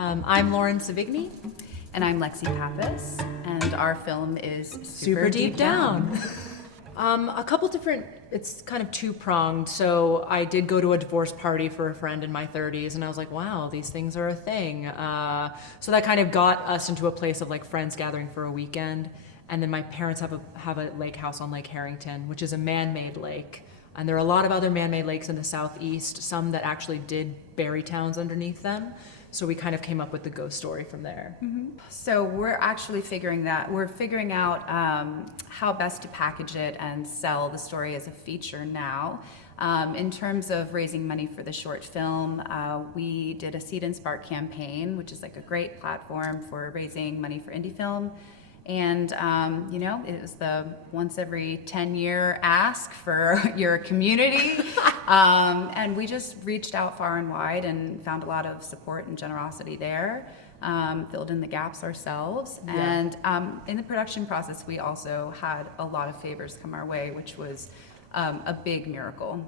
I'm Lauren Sevigny. And I'm Lexi Pappas, and our film is Super Deep Down. A couple different, it's kind of two-pronged. So I did go to a divorce party for a friend in my 30s, and I was like, wow, these things are a thing. So that kind of got us into a place of like friends gathering for a weekend. And then my parents have a lake house on Lake Harrington, which is a man-made lake. And there are a lot of other man-made lakes in the southeast, some that actually did bury towns underneath them. So we kind of came up with the ghost story from there. Mm-hmm. So we're actually figuring out how best to package it and sell the story as a feature now. In terms of raising money for the short film, we did a Seed and Spark campaign, which is like a great platform for raising money for indie film. And, it was the once every 10-year ask for your community. And we just reached out far and wide and found a lot of support and generosity there, filled in the gaps ourselves. Yeah. And in the production process, we also had a lot of favors come our way, which was a big miracle.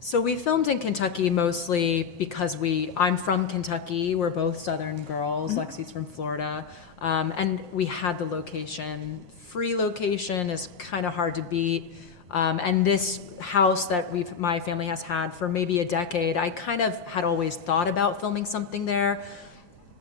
So we filmed in Kentucky mostly because I'm from Kentucky. We're both Southern girls. Mm-hmm. Lexi's from Florida. And we had the location. Free location is kind of hard to beat. And this house that my family has had for maybe a decade, I kind of had always thought about filming something there.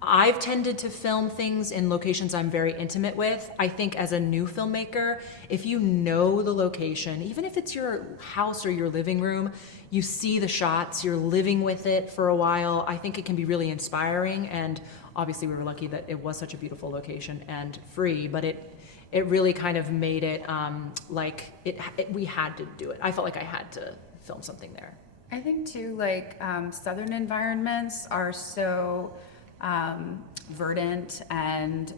I've tended to film things in locations I'm very intimate with. I think as a new filmmaker, if you know the location, even if it's your house or your living room, you see the shots, you're living with it for a while, I think it can be really inspiring. And obviously we were lucky that it was such a beautiful location and free, but it really kind of made it we had to do it. I felt like I had to film something there. I think too, southern environments are so verdant and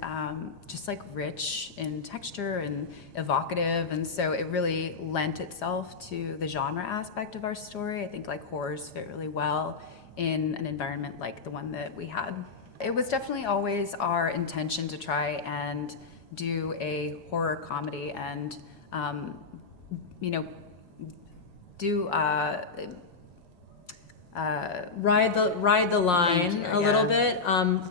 just like rich in texture and evocative, and so it really lent itself to the genre aspect of our story. I think like horrors fit really well in an environment like the one that we had. It was definitely always our intention to try and do a horror comedy and do ride the line a little bit.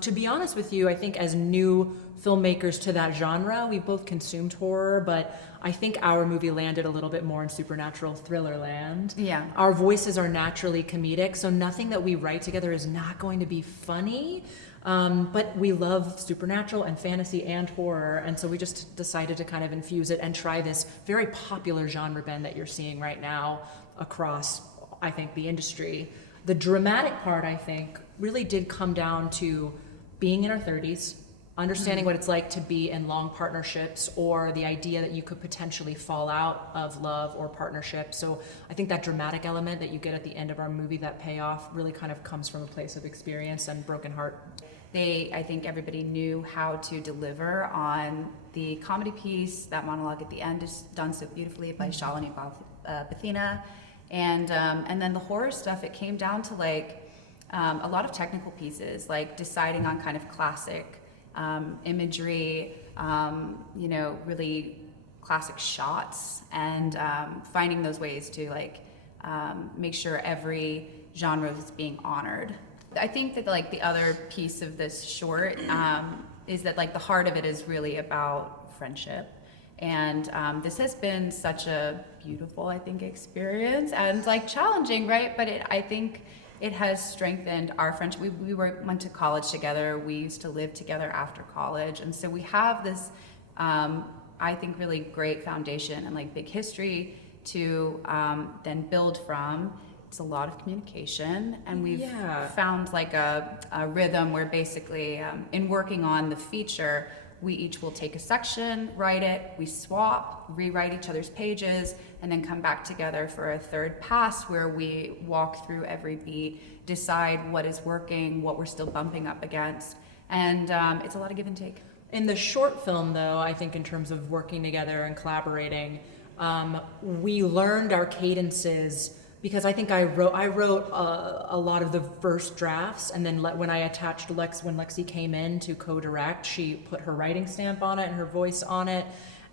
To be honest with you, I think as new filmmakers to that genre, we both consumed horror, but I think our movie landed a little bit more in supernatural thriller land. Yeah. Our voices are naturally comedic, so nothing that we write together is not going to be funny. But we love supernatural and fantasy and horror, and so we just decided to kind of infuse it and try this very popular genre bend that you're seeing right now across, I think, the industry. The dramatic part, I think, really did come down to being in our 30s, understanding what it's like to be in long partnerships, or the idea that you could potentially fall out of love or partnership. So I think that dramatic element that you get at the end of our movie, that payoff, really kind of comes from a place of experience and broken heart. I think everybody knew how to deliver on the comedy piece. That monologue at the end is done so beautifully by Shalini Bhathina. And then the horror stuff, it came down to a lot of technical pieces, like deciding on kind of classic imagery, really classic shots, and finding those ways to make sure every genre is being honored. I think that the other piece of this short is that the heart of it is really about friendship. And this has been such a beautiful, I think, experience and challenging, right? But I think it has strengthened our friendship. We went to college together. We used to live together after college. And so we have this, I think, really great foundation and big history to then build from. It's a lot of communication, and we've found a rhythm where basically in working on the feature, we each will take a section, write it, we swap, rewrite each other's pages, and then come back together for a third pass where we walk through every beat, decide what is working, what we're still bumping up against, and it's a lot of give and take. In the short film, though, I think in terms of working together and collaborating, we learned our cadences, because I think I wrote a lot of the first drafts, and then when I attached when Lexi came in to co-direct, she put her writing stamp on it and her voice on it,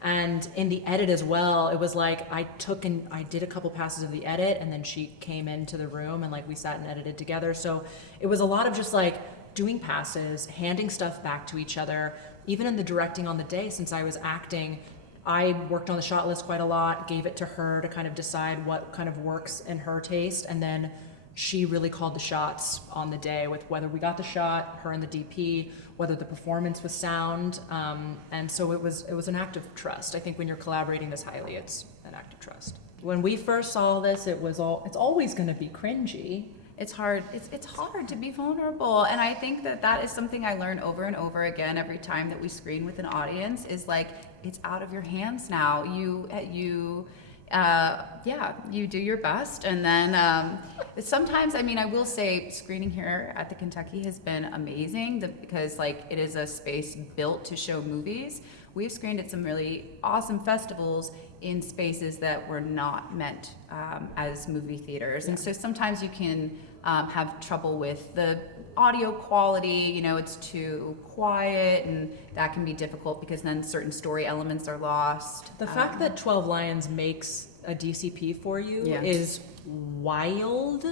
And in the edit as well, it was like I took and I did a couple passes of the edit, and then she came into the room and like we sat and edited together. So it was a lot of just like doing passes, handing stuff back to each other. Even in the directing on the day, since I was acting, I worked on the shot list quite a lot, gave it to her to kind of decide what kind of works in her taste, and then she really called the shots on the day with whether we got the shot, her and the DP, whether the performance was sound, and so it was an act of trust. I think when you're collaborating this highly, it's an act of trust. When we first saw this, it's always going to be cringy. It's hard. It's hard to be vulnerable, and I think that is something I learn over and over again every time that we screen with an audience. Is like it's out of your hands now. You do your best, and then sometimes, I mean, I will say screening here at the Kentucky has been amazing because like it is a space built to show movies. We've screened at some really awesome festivals in spaces that were not meant as movie theaters, and so sometimes you can have trouble with the audio quality. You know, it's too quiet, and that can be difficult because then certain story elements are lost. The fact that 12 Lions makes a DCP for you is wild,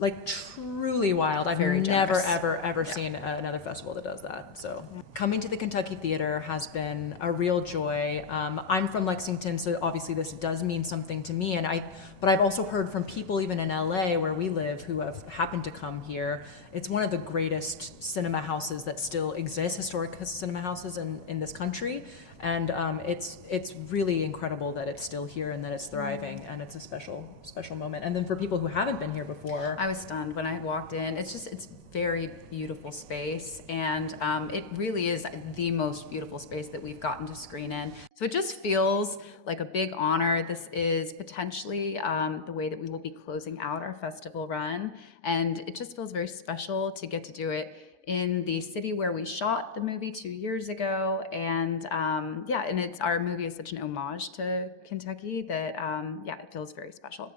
like truly wild. I've Very never, generous. ever seen another festival that does that. So coming to the Kentucky Theater has been a real joy. I'm from Lexington, so obviously this does mean something to me. But I've also heard from people even in LA where we live who have happened to come here. It's one of the greatest cinema houses that still exists, historic cinema houses in this country. And it's really incredible that it's still here and that it's thriving, and it's a special moment. And then for people who haven't been here before, I was stunned when I walked in. It's very beautiful space, and it really is the most beautiful space that we've gotten to screen in. So it just feels like a big honor. This is potentially the way that we will be closing out our festival run, and it just feels very special to get to do it in the city where we shot the movie 2 years ago. And and our movie is such an homage to Kentucky that it feels very special.